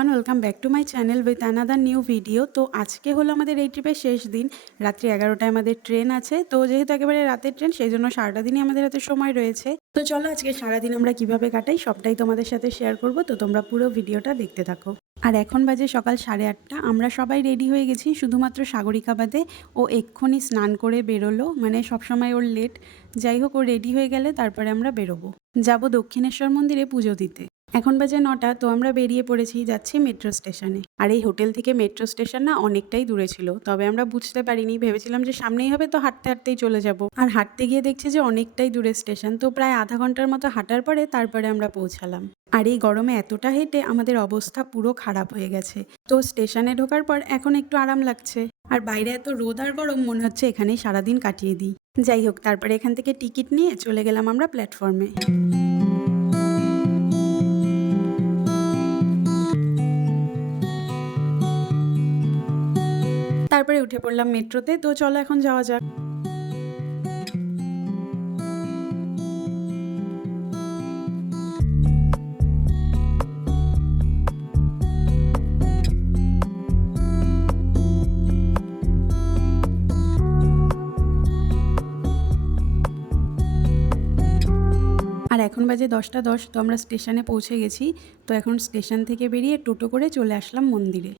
Everyone, welcome back to my channel with another new video. তো আজকে হলো আমাদের এই ট্রিপের শেষ দিন। রাত্রি 11টায় আমাদের ট্রেন আছে। তো যেহেতু একেবারে রাতের ট্রেন, সেই জন্য সারাটা দিনই আমাদের হাতে সময় রয়েছে। তো চলো আজকে সারাদিন আমরা কিভাবে কাটাই সবটাই তোমাদের সাথে শেয়ার করব। তো তোমরা পুরো ভিডিওটা দেখতে থাকো। আর এখন বাজে সকাল 8:30। আমরা সবাই রেডি হয়ে গেছি, শুধুমাত্র সাগরিকা বাদে। ও এক্ষুনি স্নান করে বেরোলো, মানে সবসময় ওর লেট। যাই হোক, ও রেডি হয়ে গেলে তারপরে আমরা বেরোবো, যাব দক্ষিণেশ্বর মন্দিরে পুজো দিতে। এখন বাজে 9টা। তো আমরা বেরিয়ে পড়েছি, যাচ্ছি মেট্রো স্টেশনে। আর এই হোটেল থেকে মেট্রো স্টেশন না অনেকটাই দূরে ছিল, তবে আমরা বুঝতে পারিনি, ভেবেছিলাম যে সামনেই হবে, তো হাঁটতে হাঁটতেই চলে যাব। আর হাঁটতে গিয়ে দেখছি যে অনেকটাই দূরে স্টেশন। তো প্রায় আধা ঘন্টার মতো হাঁটার পরে তারপরে আমরা পৌঁছালাম। আর এই গরমে এতটা হেঁটে আমাদের অবস্থা পুরো খারাপ হয়ে গেছে। তো স্টেশনে ঢোকার পর এখন একটু আরাম লাগছে। আর বাইরে এত রোদ আর গরম, মনে হচ্ছে এখানেই সারাদিন কাটিয়ে দিই। যাই হোক, তারপরে এখান থেকে টিকিট নিয়ে চলে গেলাম আমরা প্ল্যাটফর্মে। তারপরে উঠে পড়লাম মেট্রোতে। তো চলো এখন যাওয়া যাক। আর এখন বাজে 10টা 10। তো আমরা স্টেশনে পৌঁছে গেছি। তো এখন স্টেশন থেকে বেরিয়ে টোটো করে চলে আসলাম মন্দিরে।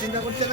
চিন্তা করতে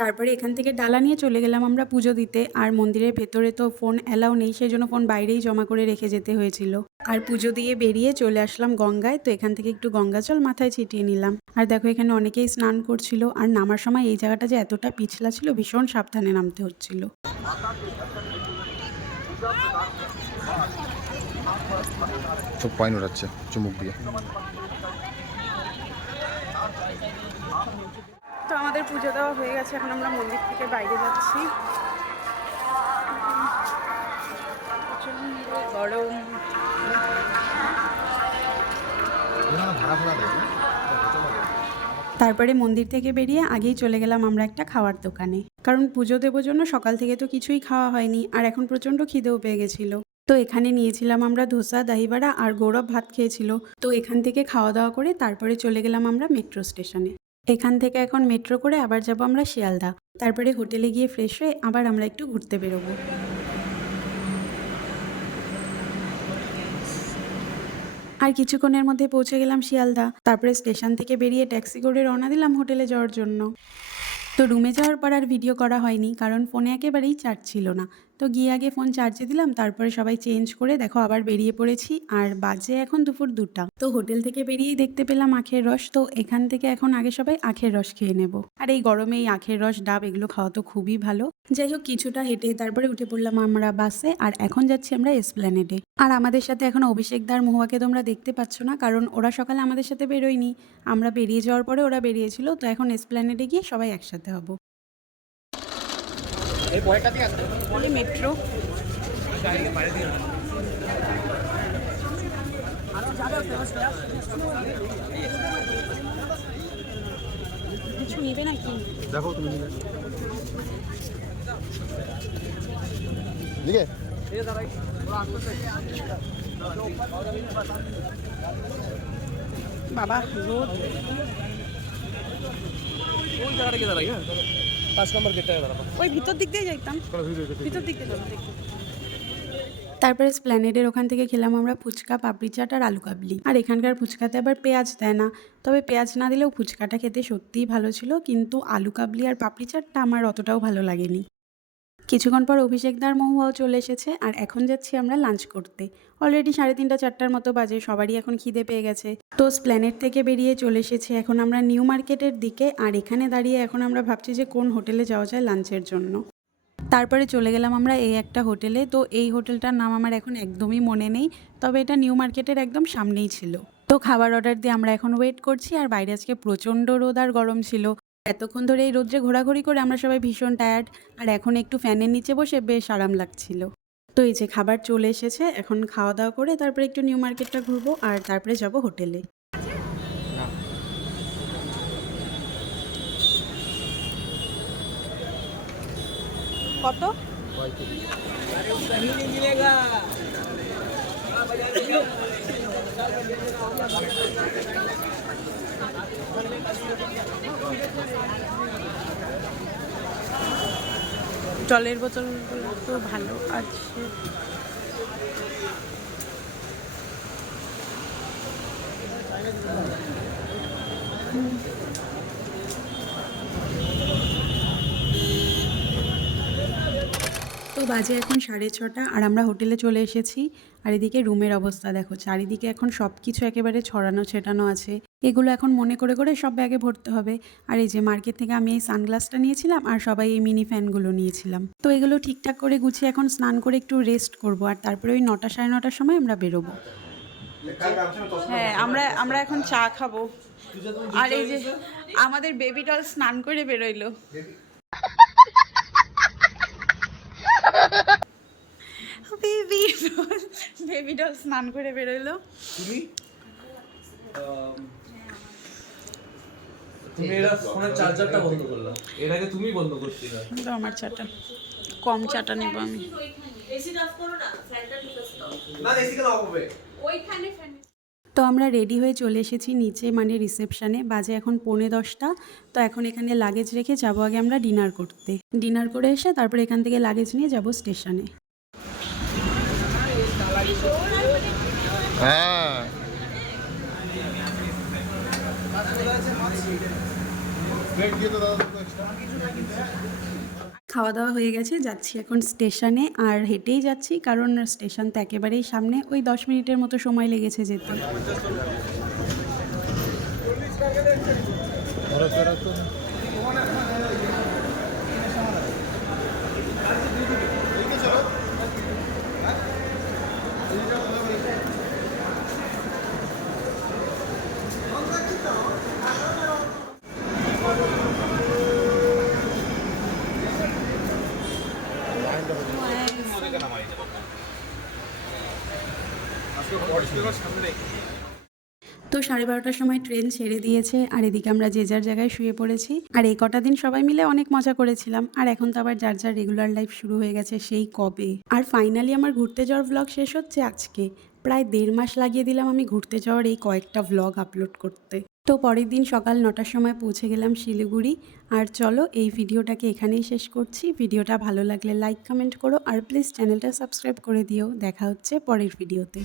তারপরে এখান থেকে ডালা নিয়ে চলে গেলাম আমরা পুজো দিতে। আর মন্দিরের ভেতরে তো ফোন অ্যালাউ নেই, সেই জন্য ফোন বাইরেই জমা করে রেখে যেতে হয়েছিল। আর পুজো দিয়ে বেরিয়ে চলে আসলাম গঙ্গায়। তো এখান থেকে একটু গঙ্গা জল মাথায় ছিটিয়ে নিলাম। আর দেখো, এখানে অনেকেই স্নান করছিল। আর নামার সময় এই জায়গাটা যে এতটা পিছলা ছিল, ভীষণ সাবধানে নামতে হচ্ছিল। সব পয়েন্ট ওঠাচ্ছে চুমুক দিয়ে। তো আমাদের পুজো দেওয়া হয়ে গেছে, এখন আমরা মন্দির থেকে বাইরে যাচ্ছি। গরম। তারপরে মন্দির থেকে বেরিয়ে আগেই চলে গেলাম আমরা একটা খাওয়ার দোকানে, কারণ পুজো দেবো জন্য সকাল থেকে তো কিছুই খাওয়া হয়নি। আর এখন প্রচণ্ড খিদেও পেয়ে গেছিল। তো এখানে নিয়েছিলাম আমরা ধোসা, দহিবড়া, আর গৌরব ভাত খেয়েছিল। তো এখান থেকে খাওয়া দাওয়া করে তারপরে চলে গেলাম আমরা মেট্রো স্টেশনে। এখান থেকে এখন মেট্রো করে আবার যাব আমরা শিয়ালদা। তারপরে হোটেলে গিয়ে ফ্রেশ হয়ে আবার আমরা একটু ঘুরতে বেরোবো। আর কিছুক্ষণের মধ্যে পৌঁছে গেলাম শিয়ালদা। তারপরে স্টেশন থেকে বেরিয়ে ট্যাক্সি করে রওনা দিলাম হোটেলে যাওয়ার জন্য। তো রুমে যাওয়ার পর আর ভিডিও করা হয়নি, কারণ ফোনে একেবারেই চার্জ ছিল না। তো গিয়ে আগে ফোন চার্জে দিলাম, তারপরে সবাই চেঞ্জ করে দেখো আবার বেরিয়ে পড়েছি। আর বাজে এখন দুপুর 2টা। তো হোটেল থেকে বেরিয়েই দেখতে পেলাম আখের রস। তো এখান থেকে এখন আগে সবাই আখের রস খেয়ে নেব। আর এই গরমে এই আখের রস, ডাব এগুলো খাওয়া তো খুবই ভালো। যাই হোক, কিছুটা হেঁটে তারপরে উঠে পড়লাম আমরা বাসে। আর এখন যাচ্ছি আমরা এসপ্ল্যানেডে। আর আমাদের সাথে এখন অভিষেকদার, মহুয়াকে তোমরা দেখতে পাচ্ছ না, কারণ ওরা সকালে আমাদের সাথে বেরোয়নি। আমরা বেরিয়ে যাওয়ার পরে ওরা বেরিয়েছিল। তো এখন এসপ্ল্যানেডে গিয়ে সবাই একসাথে হব। মেট্রো কিছু নিবে নাকি? দেখো তুমি লিখে বাবা রোদ। ওই জায়গাটা গিয়ে দাঁড়াই, হ্যাঁ 5 নম্বর গেটটা দাঁড়াবো। ওই ভিতর দিক দিয়ে যাইতাম, ভিতর দিক দিয়ে যাবো দেখি। তারপরে স্প্ল্যানেডের ওখান থেকে খেলাম আমরা ফুচকা, পাপড়ি চাট আর আলু কাবলি। আর এখানকার ফুচকাতে আবার পেঁয়াজ দেয় না, তবে পেঁয়াজ না দিলেও ফুচকাটা খেতে সত্যিই ভালো ছিল। কিন্তু আলু কাবলি আর পাপড়ি চাটটা আমার অতটাও ভালো লাগেনি। কিছুক্ষণ পর অভিষেকদার, মহুয়াও চলে এসেছে। আর এখন যাচ্ছি আমরা লাঞ্চ করতে। অলরেডি 3:30 4টার মতো বাজে, সবারই এখন খিদে পেয়ে গেছে। তো স্প্ল্যানেড থেকে বেরিয়ে চলে এসেছে এখন আমরা নিউ মার্কেটের দিকে। আর এখানে দাঁড়িয়ে এখন আমরা ভাবছি যে কোন হোটেলে যাওয়া যায় লাঞ্চের জন্য। তারপরে চলে গেলাম আমরা এই একটা হোটেলে। তো এই হোটেলটার নাম আমার এখন একদমই মনে নেই, তবে এটা নিউ মার্কেটের একদম সামনেই ছিল। তো খাবার অর্ডার দিয়ে আমরা এখন ওয়েট করছি। আর বাইরে আজকে প্রচণ্ড রোদ আর গরম ছিল। এতক্ষণ ধরে এই রোদ্রে ঘোরাঘুরি করে আমরা সবাই ভীষণ টায়ার্ড, আর এখন একটু ফ্যানের নিচে বসে বেশ আরাম লাগছিল। তো এই যে খাবার চলে এসেছে, এখন খাওয়া দাওয়া করে তারপরে একটু নিউ মার্কেটটা ঘুরবো আর তারপরে যাব হোটেলে। কত? জলের বোতলগুলো তো ভালো আছে। তো বাজে এখন 6:30 আর আমরা হোটেলে চলে এসেছি। আর এদিকে রুমের অবস্থা দেখো, চারিদিকে এখন সব কিছু একেবারে ছড়ানো ছেটানো আছে। এগুলো এখন মনে করে করে সব ব্যাগে ভরতে হবে। আর এই যে মার্কেট থেকে আমি এই সানগ্লাসটা নিয়েছিলাম আর সবাই এই মিনি ফ্যানগুলো নিয়েছিলাম। তো এগুলো ঠিকঠাক করে গুছিয়ে এখন স্নান করে একটু রেস্ট করব, আর তারপরে ওই 9টা সাড়ে 9টার সময় আমরা বেরোবো। হ্যাঁ, আমরা এখন চা খাবো। আর এই যে আমাদের বেবি ডল স্নান করে বেরোইলো। বেবি ডল স্নান করে বেরোইলো। তুমি এর ফোনের চার্জারটা বন্ধ করলা, এর আগে তুমি বন্ধ করছিলা। তো আমার চাটা কম চাটা নেব আমি। এসি অফ করো না, ফ্যানটা ঠিক আছে দাও। না এসি কেন অফ হবে? ওইখানে ফ্যান। তো আমরা রেডি হয়ে চলে এসেছি নিচে, মানে রিসেপশানে। বাজে এখন 9:45। তো এখন এখানে লাগেজ রেখে যাবো আগে আমরা ডিনার করতে। ডিনার করে এসে তারপরে এখান থেকে লাগেজ নিয়ে যাব স্টেশনে। হ্যাঁ খাওয়া দাওয়া হয়ে গেছে, যাচ্ছি এখন স্টেশনে। আর হেঁটেই যাচ্ছি, কারণ স্টেশন তো একেবারেই সামনে, ওই 10 মিনিটের মতো সময় লেগেছে যেতে। তো 12:30টার সময় ট্রেন ছেড়ে দিয়েছে, আর এদিকে আমরা যে যার জায়গায় শুয়ে পড়েছি। আর এই কটা দিন সবাই মিলে অনেক মজা করেছিলাম, আর এখন তো আবার যার যার রেগুলার লাইফ শুরু হয়ে গেছে সেই কবে। আর ফাইনালি আমার ঘুরতে যাওয়ার ভ্লগ শেষ হচ্ছে আজকে। প্রায় 1.5 মাস লাগিয়ে দিলাম আমি ঘুরতে যাওয়ার এই কয়েকটা ভ্লগ আপলোড করতে। তো পরের দিন সকাল 9টার সময় পৌঁছে গেলাম শিলিগুড়ি। আর চলো এই ভিডিওটাকে এখানেই শেষ করছি। ভিডিওটা ভালো লাগলে লাইক কমেন্ট করো, আর প্লিজ চ্যানেলটা সাবস্ক্রাইব করে দিও। দেখা হচ্ছে পরের ভিডিওতে।